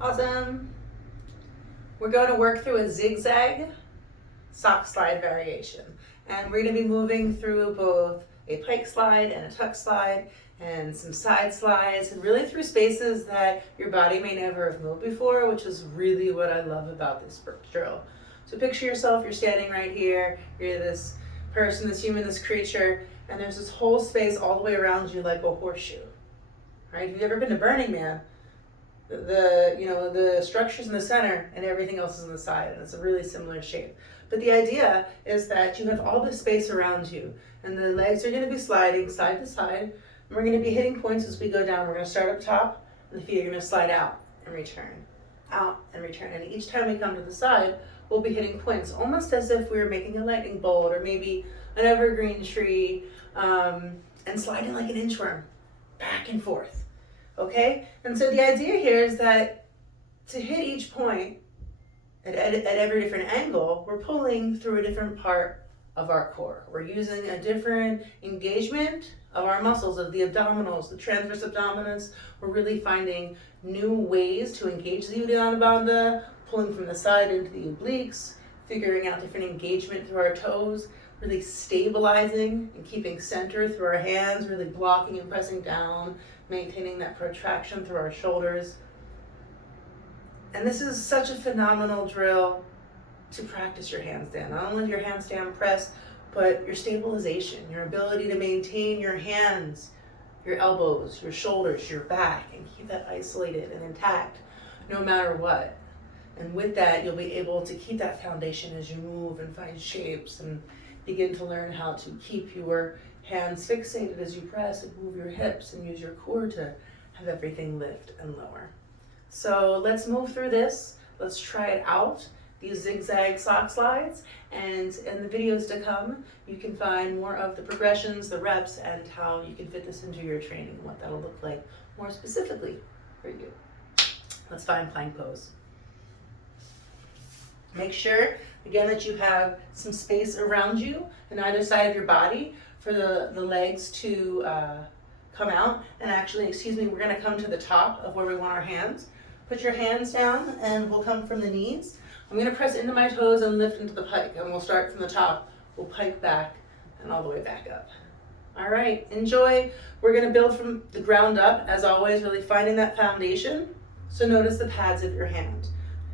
Awesome. We're going to work through a zigzag sock slide variation. And we're going to be moving through both a pike slide and a tuck slide and some side slides and really through spaces that your body may never have moved before, which is really what I love about this drill. So picture yourself, you're standing right here, you're this person, this human, this creature, and there's this whole space all the way around you like a horseshoe. Right? If you've ever been to Burning Man, the structure's in the center and everything else is on the side, and it's a really similar shape. But the idea is that you have all this space around you, and the legs are going to be sliding side to side, and we're going to be hitting points as we go down. We're going to start up top, and the feet are going to slide out and return, out and return. And each time we come to the side, we'll be hitting points, almost as if we were making a lightning bolt or maybe an evergreen tree, and sliding like an inchworm, back and forth. Okay? And so the idea here is that to hit each point at every different angle, we're pulling through a different part of our core. We're using a different engagement of our muscles, of the abdominals, the transverse abdominis. We're really finding new ways to engage the Uddiyana Bandha, pulling from the side into the obliques, figuring out different engagement through our toes, really stabilizing and keeping center through our hands, really blocking and pressing down, maintaining that protraction through our shoulders. And this is such a phenomenal drill to practice your handstand. Not only your handstand press, but your stabilization, your ability to maintain your hands, your elbows, your shoulders, your back, and keep that isolated and intact no matter what. And with that, you'll be able to keep that foundation as you move and find shapes and begin to learn how to keep your hands fixated as you press and move your hips and use your core to have everything lift and lower. So let's move through this. Let's try it out, these zigzag sock slides, and in the videos to come, you can find more of the progressions, the reps, and how you can fit this into your training and what that'll look like more specifically for you. Let's find plank pose. Make sure, again, that you have some space around you on either side of your body for the legs to come out. And actually, we're gonna come to the top of where we want our hands. Put your hands down and we'll come from the knees. I'm gonna press into my toes and lift into the pike, and we'll start from the top. We'll pike back and all the way back up. All right, enjoy. We're gonna build from the ground up, as always, really finding that foundation. So notice the pads of your hand.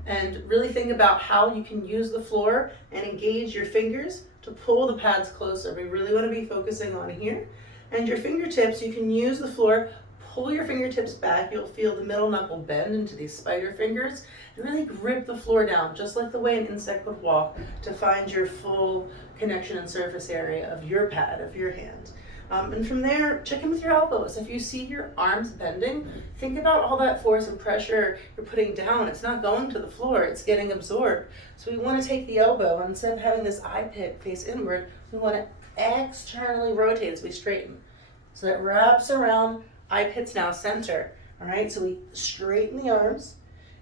And really think about how you can use the floor and engage your fingers to pull the pads closer. We really want to be focusing on here. And your fingertips, you can use the floor, pull your fingertips back. You'll feel the middle knuckle bend into these spider fingers and really grip the floor down, just like the way an insect would walk, to find your full connection and surface area of your pad, of your hand. And from there, check in with your elbows. If you see your arms bending, think about all that force and pressure you're putting down. It's not going to the floor, it's getting absorbed. So we want to take the elbow, and instead of having this eye pit face inward, we want to externally rotate as we straighten. So that wraps around, eye pit's now center. All right, so we straighten the arms,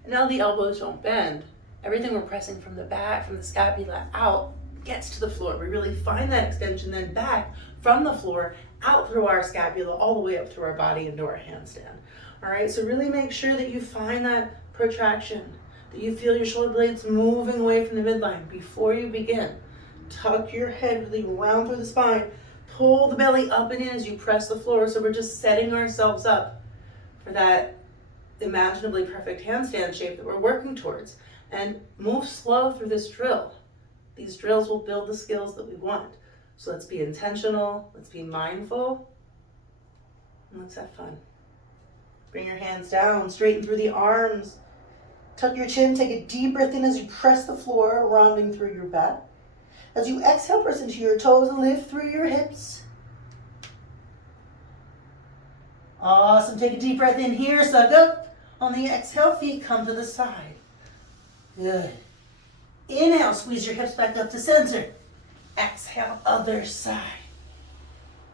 and now the elbows don't bend. Everything we're pressing from the back, from the scapula out, gets to the floor. We really find that extension, then back from the floor, out through our scapula, all the way up through our body into our handstand. All right, so really make sure that you find that protraction, that you feel your shoulder blades moving away from the midline before you begin. Tuck your head really round through the spine. Pull the belly up and in as you press the floor. So we're just setting ourselves up for that imaginably perfect handstand shape that we're working towards. And move slow through this drill. These drills will build the skills that we want. So let's be intentional, let's be mindful, and let's have fun. Bring your hands down, straighten through the arms. Tuck your chin, take a deep breath in as you press the floor, rounding through your back. As you exhale, press into your toes and lift through your hips. Awesome, take a deep breath in here, suck up. On the exhale, feet come to the side. Good. Inhale, squeeze your hips back up to center. Exhale, other side.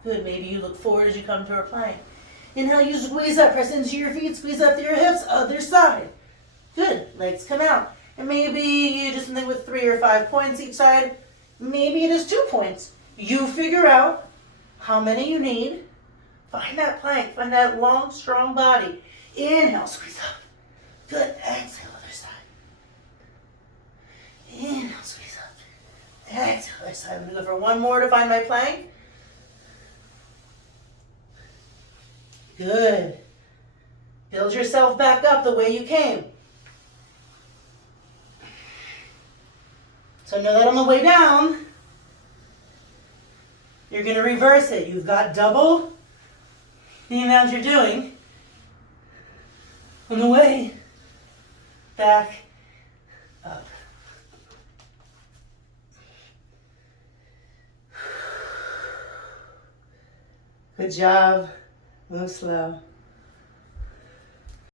Good, maybe you look forward as you come to a plank. Inhale, you squeeze up, press into your feet, squeeze up through your hips, other side. Good, legs come out. And maybe you do something with 3 or 5 points each side. Maybe it is 2 points. You figure out how many you need. Find that plank, find that long, strong body. Inhale, squeeze up. Good, over. One more to find my plank. Good. Build yourself back up the way you came. So know that on the way down, you're going to reverse it. You've got double the amount you're doing on the way back up. Good job. Move slow.